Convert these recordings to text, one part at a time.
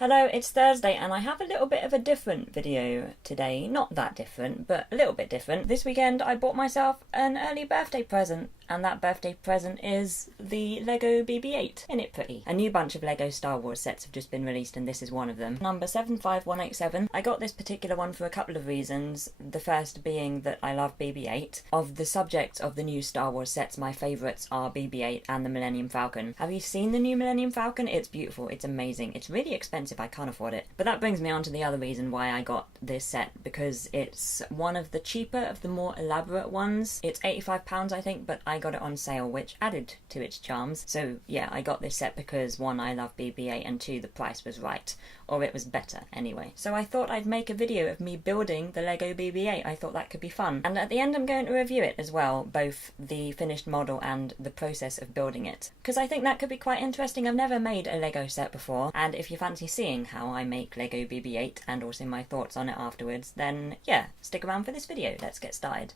Hello, it's Thursday and I have a little bit of a different video today. Not that different, but a little bit different. This weekend I bought myself an early birthday present, and that birthday present is the LEGO BB-8. Isn't it pretty? A new bunch of LEGO Star Wars sets have just been released and this is one of them. Number 75187. I got this particular one for a couple of reasons. The first being that I love BB-8. Of the subjects of the new Star Wars sets, my favourites are BB-8 and the Millennium Falcon. Have you seen the new Millennium Falcon? It's beautiful, it's amazing. It's really expensive, I can't afford it. But that brings me on to the other reason why I got this set, because it's one of the cheaper of the more elaborate ones. It's £85 I think, but I got it on sale, which added to its charms. So yeah, I got this set because one, I love BB-8, and two, the price was right. Or it was better, anyway. So I thought I'd make a video of me building the LEGO BB-8. I thought that could be fun. And at the end I'm going to review it as well, both the finished model and the process of building it. Because I think that could be quite interesting. I've never made a LEGO set before, and if you fancy seeing how I make LEGO BB-8 and also my thoughts on it afterwards, then yeah, stick around for this video. Let's get started.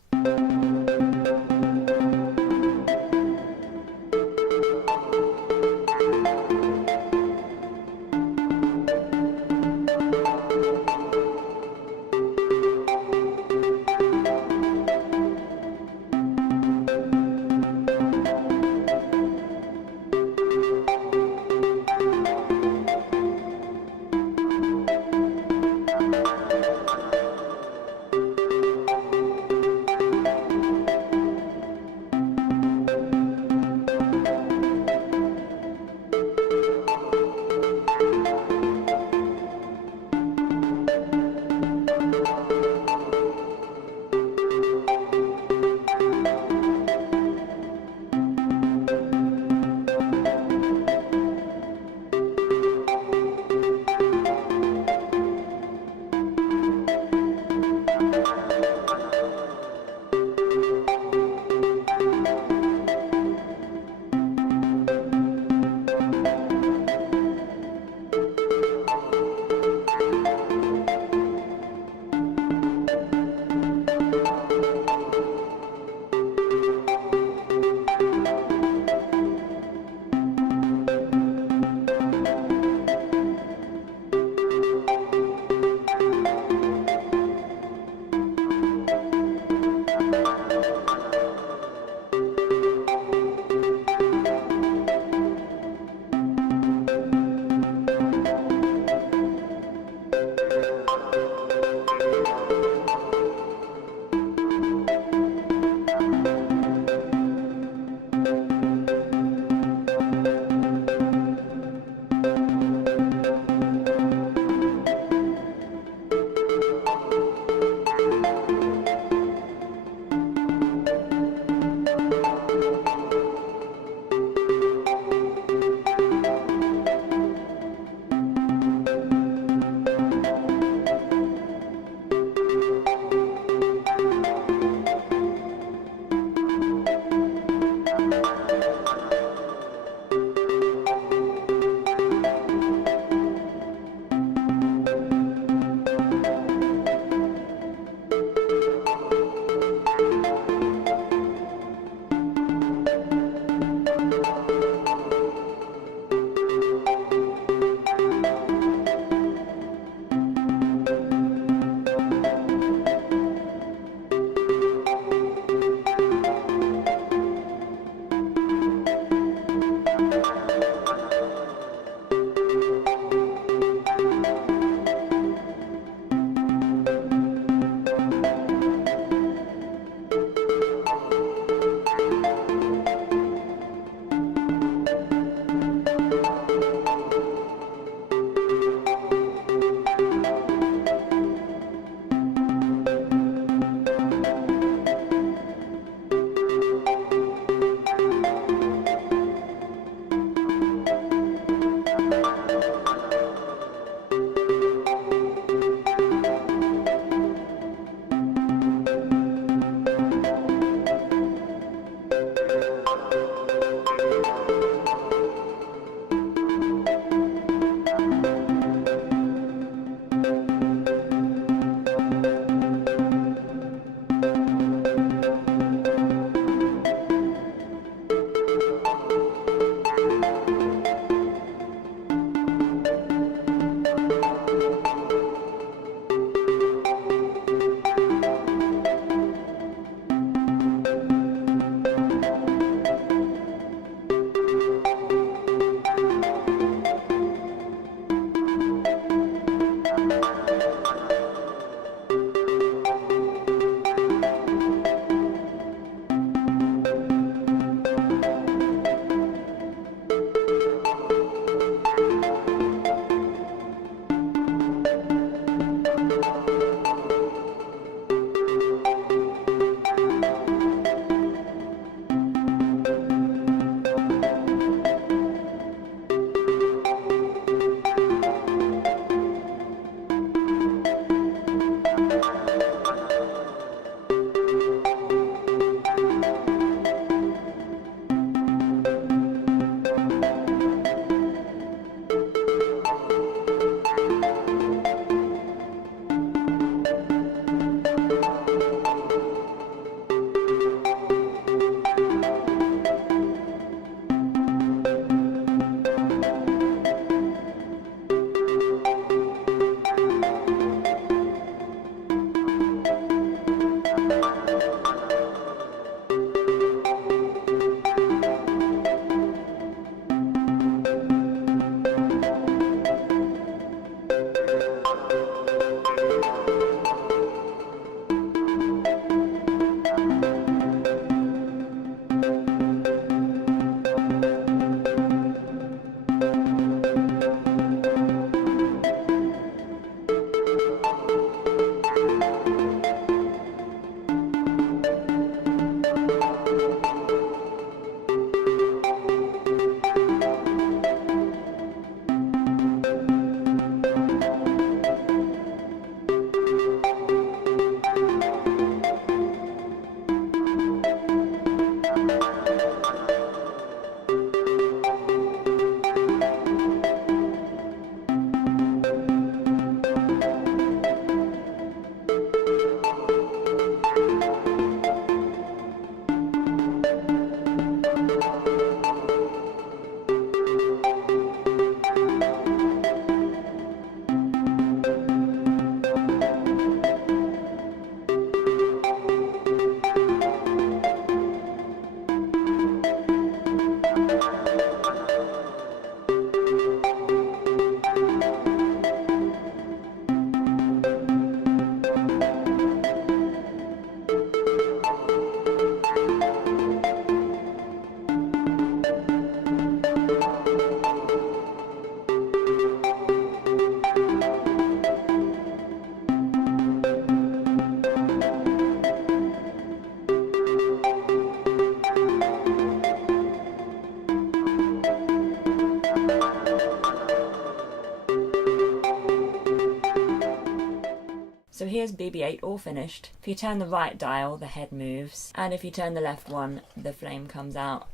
So here's BB-8 all finished. If you turn the right dial, the head moves, and if you turn the left one, the flame comes out.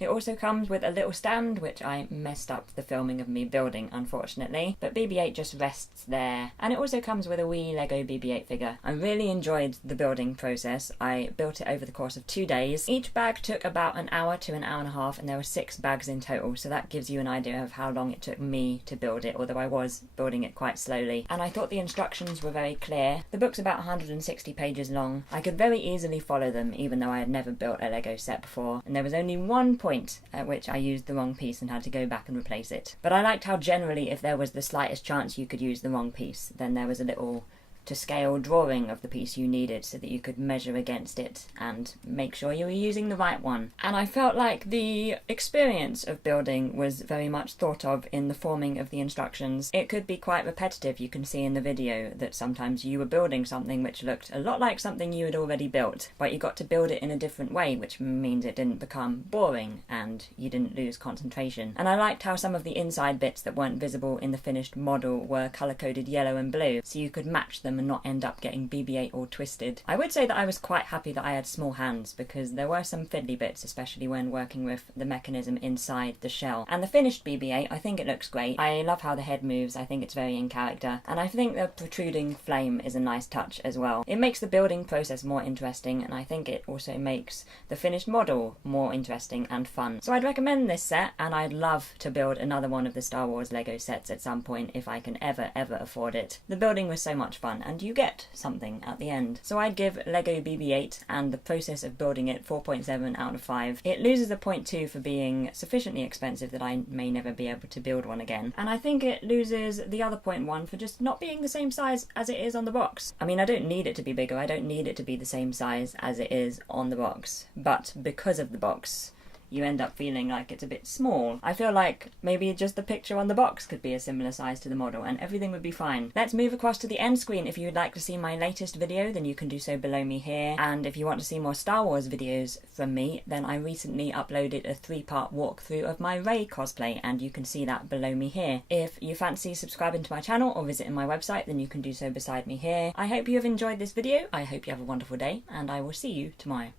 It also comes with a little stand, which I messed up the filming of me building, unfortunately, but BB-8 just rests there. And it also comes with a wee Lego BB-8 figure. I really enjoyed the building process. I built it over the course of 2 days. Each bag took about an hour to an hour and a half, and there were 6 bags in total, so that gives you an idea of how long it took me to build it, although I was building it quite slowly. And I thought the instructions were very clear. The book's about 160 pages long. I could very easily follow them, even though I had never built a Lego set before, and there was only one point at which I used the wrong piece and had to go back and replace it. But I liked how generally, if there was the slightest chance you could use the wrong piece, then there was a little to scale drawing of the piece you needed so that you could measure against it and make sure you were using the right one. And I felt like the experience of building was very much thought of in the forming of the instructions. It could be quite repetitive. You can see in the video that sometimes you were building something which looked a lot like something you had already built, but you got to build it in a different way, which means it didn't become boring and you didn't lose concentration. And I liked how some of the inside bits that weren't visible in the finished model were colour-coded yellow and blue, so you could match them and not end up getting BB-8 all twisted. I would say that I was quite happy that I had small hands, because there were some fiddly bits, especially when working with the mechanism inside the shell. And the finished BB-8, I think it looks great. I love how the head moves. I think it's very in character, and I think the protruding flame is a nice touch as well. It makes the building process more interesting, and I think it also makes the finished model more interesting and fun. So I'd recommend this set, and I'd love to build another one of the Star Wars Lego sets at some point if I can ever afford it. The building was so much fun, and you get something at the end. So I'd give Lego BB-8 and the process of building it 4.7 out of 5. It loses a 0.2 for being sufficiently expensive that I may never be able to build one again. And I think it loses the other 0.1 for just not being the same size as it is on the box. I mean, I don't need it to be bigger, I don't need it to be the same size as it is on the box. But because of the box, you end up feeling like it's a bit small. I feel like maybe just the picture on the box could be a similar size to the model and everything would be fine. Let's move across to the end screen. If you would like to see my latest video, then you can do so below me here. And if you want to see more Star Wars videos from me, then I recently uploaded a 3-part walkthrough of my Rey cosplay, and you can see that below me here. If you fancy subscribing to my channel or visiting my website, then you can do so beside me here. I hope you have enjoyed this video. I hope you have a wonderful day, and I will see you tomorrow.